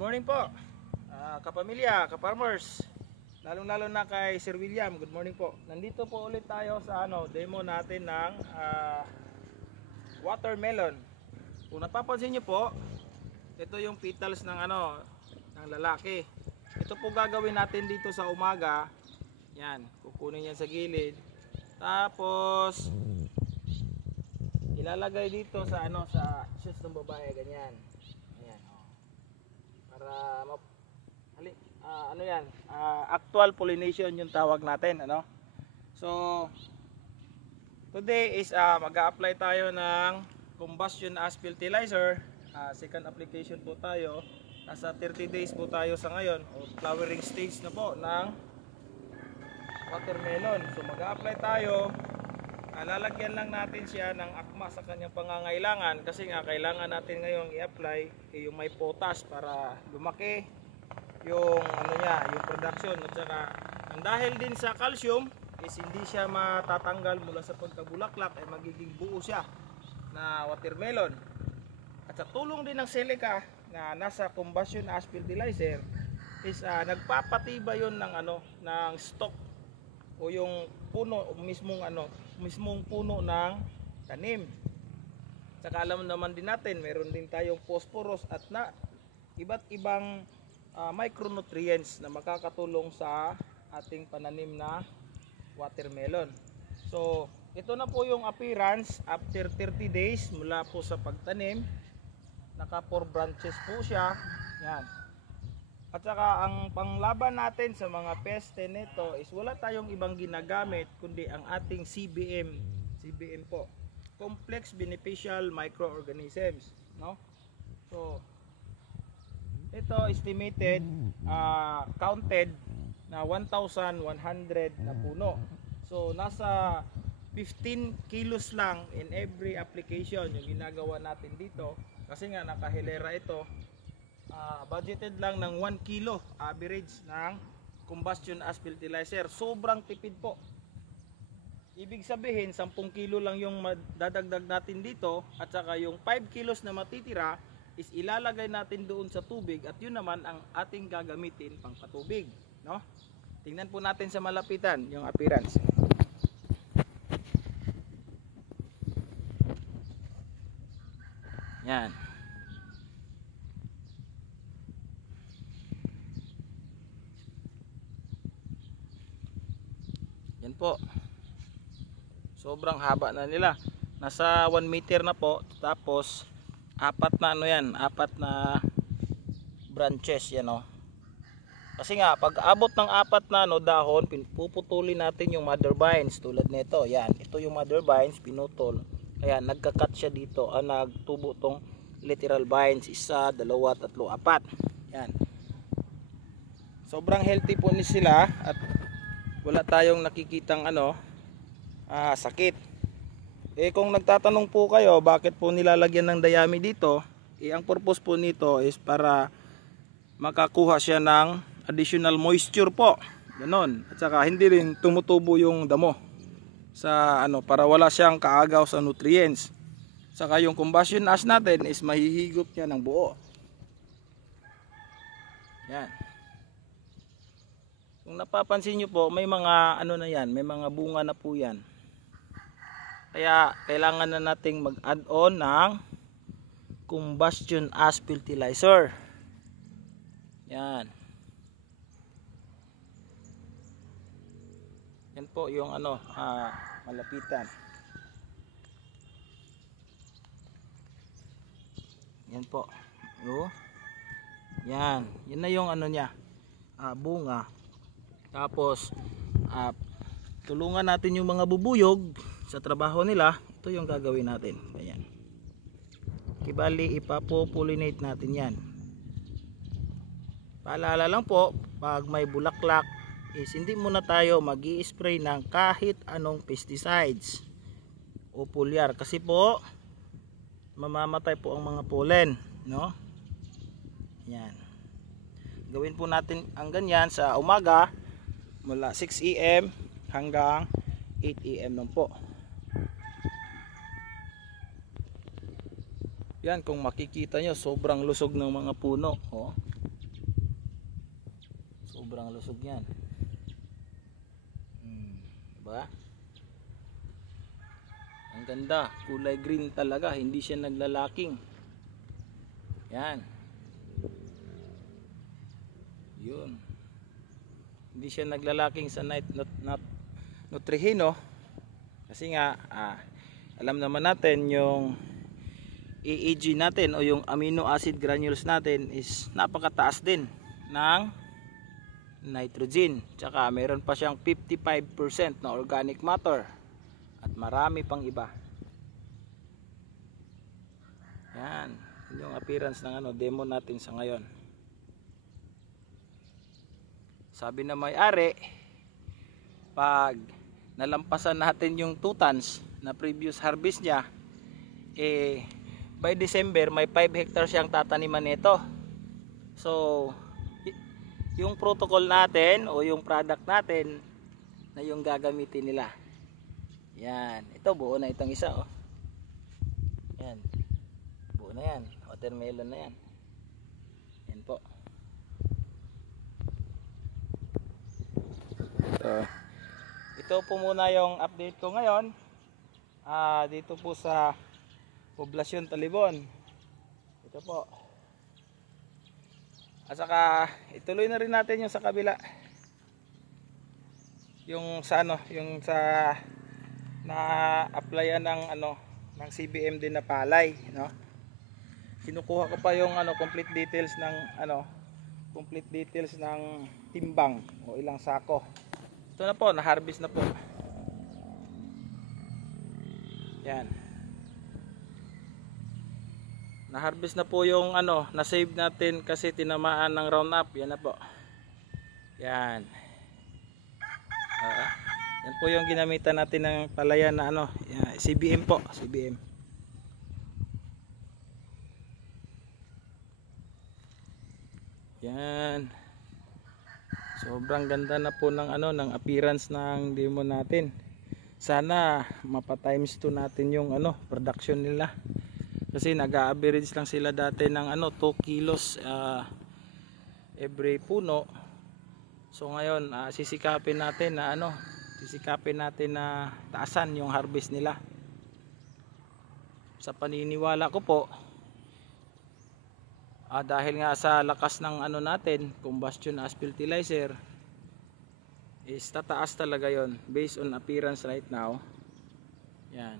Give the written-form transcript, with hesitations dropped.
morning po, kapamilya, kaparmers, lalong-lalo na kay Sir William. Good morning po. Nandito po ulit tayo sa demo natin ng watermelon. Kung napapansin niyo po, ito yung petals ng ng lalaki. Ito po gagawin natin dito sa umaga. Yan, kukunin yan sa gilid. Tapos ilalagay dito sa sa shoes ng babae, ganyan. Ayan, oh. Para actual pollination yung tawag natin, So today is mag-a-apply tayo ng combustion ash fertilizer. Second application po tayo. Nasa 30 days po tayo sa ngayon, o flowering stage na po ng watermelon. So mag-a-apply tayo. Lalagyan lang natin siya ng akma sa kanyang pangangailangan, kasi nga kailangan natin ngayong i-apply yung may potas para lumaki yung yung production. At saka dahil din sa calcium is hindi siya matatanggal mula sa pagkabulaklak, ay magiging buo siya na watermelon. At sa tulong din ng silica na nasa combustion ash fertilizer is nagpapatibay yon ng stock o yung puno o mismong puno ng tanim. Saka alam naman din natin, meron din tayong phosphorus at iba't ibang micronutrients na makakatulong sa ating pananim na watermelon. So ito na po yung appearance after 30 days mula po sa pagtanim. Naka 4 branches po siya. Yan. At saka ang panglaban natin sa mga peste nito is wala tayong ibang ginagamit kundi ang ating CBM. CBM po, Complex Beneficial Microorganisms, So ito estimated counted na 1,100 na puno. So nasa 15 kilos lang in every application yung ginagawa natin dito, kasi nga nakahilera ito. Budgeted lang ng 1 kilo average ng combustion ash fertilizer. Sobrang tipid po. Ibig sabihin 10 kilo lang yung dadagdag natin dito, at saka yung 5 kilos na matitira is ilalagay natin doon sa tubig, at yun naman ang ating gagamitin pang patubig, Tingnan po natin sa malapitan yung appearance. Yan. Yan po. Sobrang haba na nila. Nasa 1 meter na po. Tapos apat na branches yan, Kasi nga pag abot ng apat na dahon, puputulin natin yung mother vines tulad nito. Yan, ito yung mother vines, pinutol. Kaya nagka-cut siya dito. Nagtubo tong lateral vines, 1, 2, 3, 4. Yan. Sobrang healthy po ni sila at wala tayong nakikitang sakit. Kung nagtatanong po kayo bakit po nilalagyan ng dayami dito, ang purpose po nito is para makakuha siya ng additional moisture po. Ganon. At saka hindi rin tumutubo yung damo sa para wala siyang kaagaw sa nutrients. Saka yung combustion ash natin is mahihigop niya ng buo. Yan. Kung napapansin nyo po, may mga may mga bunga na po yan. Kaya kailangan na nating mag-add on ng combustion ash fertilizer. Yan. Yan po yung malapitan. Yan po. Yan. Yan na yung niya. Bunga. Tapos tulungan natin yung mga bubuyog sa trabaho nila. Ito yung gagawin natin. Ganyan. Kibali ipapopollinate natin yan. Paalala lang po, pag may bulaklak is hindi muna tayo magi-spray ng kahit anong pesticides o foliar, kasi po mamamatay po ang mga pollen, Yan. Gawin po natin ang ganyan sa umaga mula 6 AM hanggang 8 AM lang po. Yan, kung makikita nyo, sobrang lusog ng mga puno. Sobrang lusog yan. Diba? Ang ganda, kulay green talaga, hindi siya naglalaking. Yan. Yun. Hindi siya naglalaking sa Nutrihino kasi nga alam naman natin yung EAG natin o yung amino acid granules natin is napakataas din ng nitrogen. Tsaka meron pa siyang 55% na organic matter at marami pang iba. Yan, yun yung appearance ng demo natin sa ngayon. Sabi na may-ari, pag nalampasan natin yung 2 tons na previous harvest niya, by December may 5 hectares siyang tataniman nito. So yung protocol natin o yung product natin na yung gagamitin nila. Yan, ito buo na itong isa oh. Yan. Buo na yan, watermelon na yan. Yan po. So, ito po muna yung update ko ngayon. Dito po sa Poblasyon Talibon. Ito po. At saka ituloy na rin natin yung sa kabila. Yung sa yung sa na-applyan ng ng CBM din na palay, no? Kinukuha ko pa yung complete details ng timbang o ilang sako. Ito na po, na-harvest na po. Yan. Na-harvest na po yung na-save natin kasi tinamaan ng Roundup. Yan na po. Yan. Yan po yung ginamitan natin ng palayan na yan, CBM po, CBM. Yan. Sobrang ganda na po ng ng appearance ng demo natin. Sana mapa times 2 natin yung production nila. Kasi nag-average lang sila dati ng 2 kilos every puno. So ngayon sisikapin natin na taasan yung harvest nila. Sa paniniwala ko po, dahil nga sa lakas ng natin, combustion as fertilizer, is tataas talaga yon based on appearance right now. Yan.